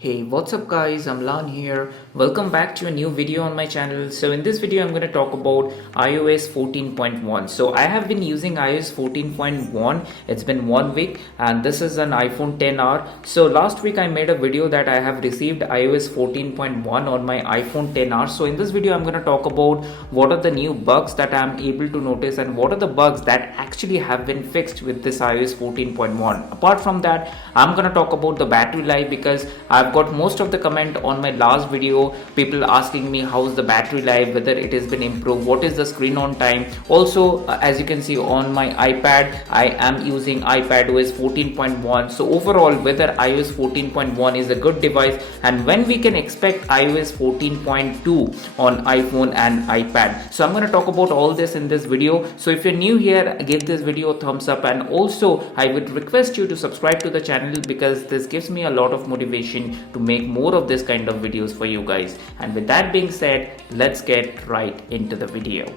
Hey, what's up guys, I'm Lan here. Welcome back to a new video on my channel. So in this video I'm going to talk about iOS 14.1. So I have been using iOS 14.1. It's been 1 week and this is an iPhone 10R. So last week I made a video that I have received iOS 14.1 on my iPhone 10R. So in this video I'm going to talk about what are the new bugs that I'm able to notice and what are the bugs that actually have been fixed with this iOS 14.1. Apart from that, I'm going to talk about the battery life because I've got most of the comment on my last video, people asking me how's the battery life, whether it has been improved, what is the screen on time. Also, as you can see on my iPad, I am using iPadOS 14.1. So overall, whether iOS 14.1 is a good device and when we can expect iOS 14.2 on iPhone and iPad. So I'm going to talk about all this in this video. So if you're new here, give this video a thumbs up, and also I would request you to subscribe to the channel because this gives me a lot of motivation to make more of this kind of videos for you guys. And with that being said, let's get right into the video.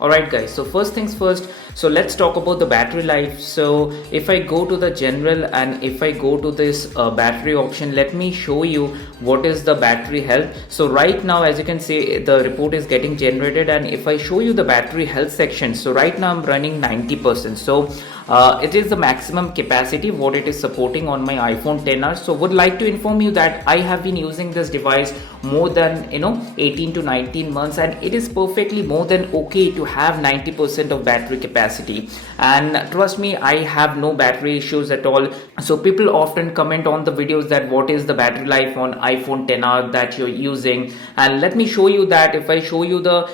Alright guys, so first things first, so let's talk about the battery life. So if I go to the general and if I go to this battery option, let me show you what is the battery health. So right now, as you can see, the report is getting generated, and if I show you the battery health section, so right now I'm running 90%. So it is the maximum capacity what it is supporting on my iPhone 10R. So would like to inform you that I have been using this device more than 18 to 19 months, and it is perfectly more than okay to have 90% of battery capacity. And trust me, I have no battery issues at all. So people often comment on the videos that what is the battery life on iPhone 10R that you're using, and let me show you that. If I show you the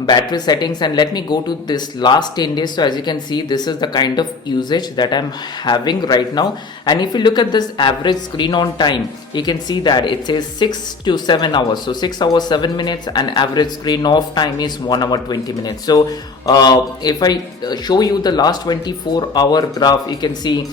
battery settings and let me go to this last 10 days, so as you can see, this is the kind of usage that I'm having right now. And if you look at this average screen on time, you can see that it says 6 to 7 hours. So 6 hours 7 minutes, and average screen off time is 1 hour 20 minutes. So if I show you the last 24-hour graph, you can see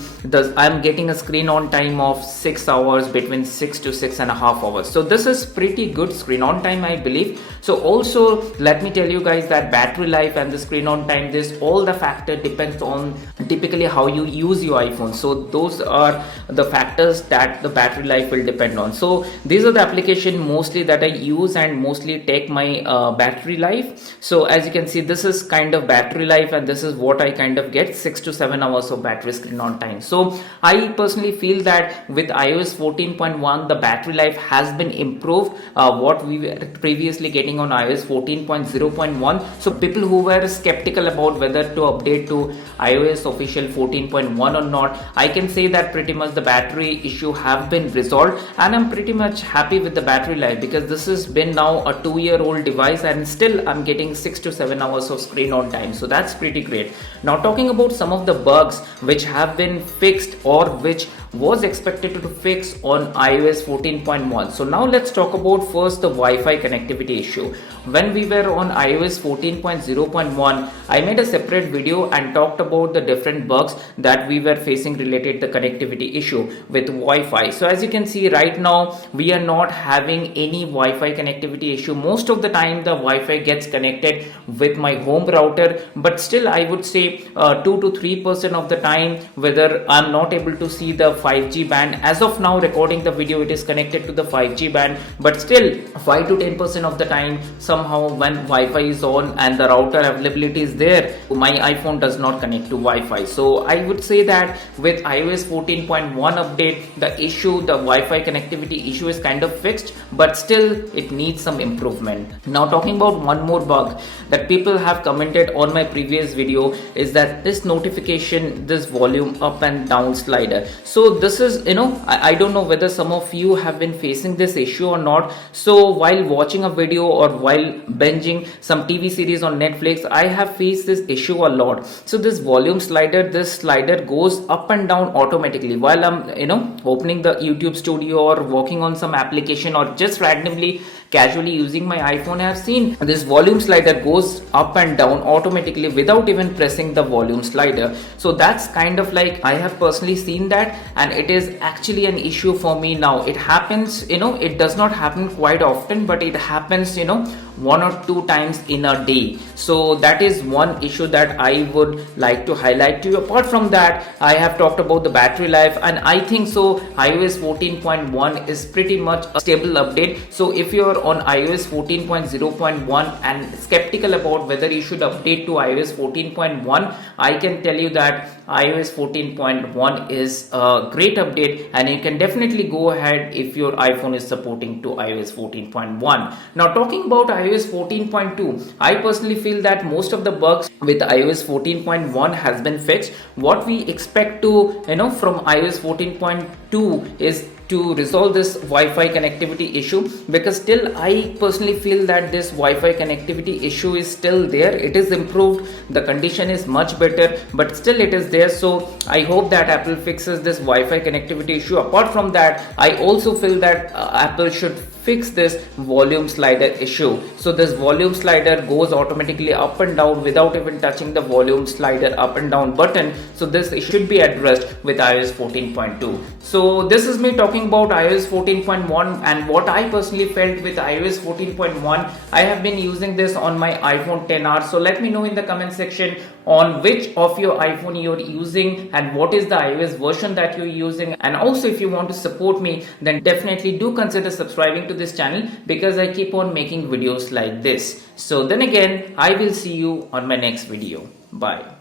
I'm getting a screen on time of 6 hours, between 6 to 6.5 hours. So this is pretty good screen on time, I believe. So also let me tell you guys that battery life and the screen on time, this all the factor depends on typically how you use your iPhone. So those are the factors that the battery life will depend on. So these are the application mostly that I use and mostly take my battery life. So as you can see, this is kind of battery life, and this is what I kind of get 6 to 7 hours of battery screen on time. So I personally feel that with iOS 14.1 the battery life has been improved what we were previously getting on iOS 14.0.1. So people who were skeptical about whether to update to iOS official 14.1 or not, I can say that pretty much the battery issue have been resolved, and I'm pretty much happy with the battery life because this has been now a 2-year-old device and still I'm getting 6 to 7 hours of screen on time. So that's pretty great. Now talking about some of the bugs which have been fixed or which was expected to fix on iOS 14.1. So now let's talk about first the Wi-Fi connectivity issue. When we were on iOS 14.0.1, I made a separate video and talked about the different bugs that we were facing related to the connectivity issue with Wi-Fi. So as you can see right now, we are not having any Wi-Fi connectivity issue. Most of the time the Wi-Fi gets connected with my home router, but still I would say 2 to 3% of the time whether I'm not able to see the 5G band. As of now recording the video, it is connected to the 5G band, but still 5 to 10% of the time somehow when Wi-Fi is on and the router availability is there, my iPhone does not connect to Wi-Fi. So I would say that with iOS 14.1 update, the issue, the Wi-Fi connectivity issue is kind of fixed, but still it needs some improvement. Now talking about one more bug that people have commented on my previous video is that this notification, this volume up and down slider. So this is, I don't know whether some of you have been facing this issue or not. So while watching a video or while binging some TV series on Netflix, I have faced this issue a lot. So this volume slider, this slider goes up and down automatically while I'm opening the YouTube studio or working on some application or just randomly casually using my iPhone, I have seen this volume slider goes up and down automatically without even pressing the volume slider. So that's kind of like, I have personally seen that, and it is actually an issue for me now. It happens, it does not happen quite often, but it happens, 1 or 2 times in a day. So that is one issue that I would like to highlight to you. Apart from that, I have talked about the battery life, and I think so iOS 14.1 is pretty much a stable update. So if you're on iOS 14.0.1 and skeptical about whether you should update to iOS 14.1, I can tell you that iOS 14.1 is a great update, and you can definitely go ahead if your iPhone is supporting to iOS 14.1. Now talking about iOS 14.2, I personally feel that most of the bugs with iOS 14.1 has been fixed. What we expect to from iOS 14.2 is to resolve this Wi-Fi connectivity issue, because still I personally feel that this Wi-Fi connectivity issue is still there. It is improved, the condition is much better, but still it is there. So I hope that Apple fixes this Wi-Fi connectivity issue. Apart from that, I also feel that Apple should fix this volume slider issue. So this volume slider goes automatically up and down without even touching the volume slider up and down button. So this should be addressed with iOS 14.2. So this is me talking about iOS 14.1 and what I personally felt with iOS 14.1. I have been using this on my iPhone 10R. So let me know in the comment section on which of your iPhone you're using and what is the iOS version that you're using. And also, if you want to support me, then definitely do consider subscribing to this channel, because I keep on making videos like this. So then again, I will see you on my next video. Bye.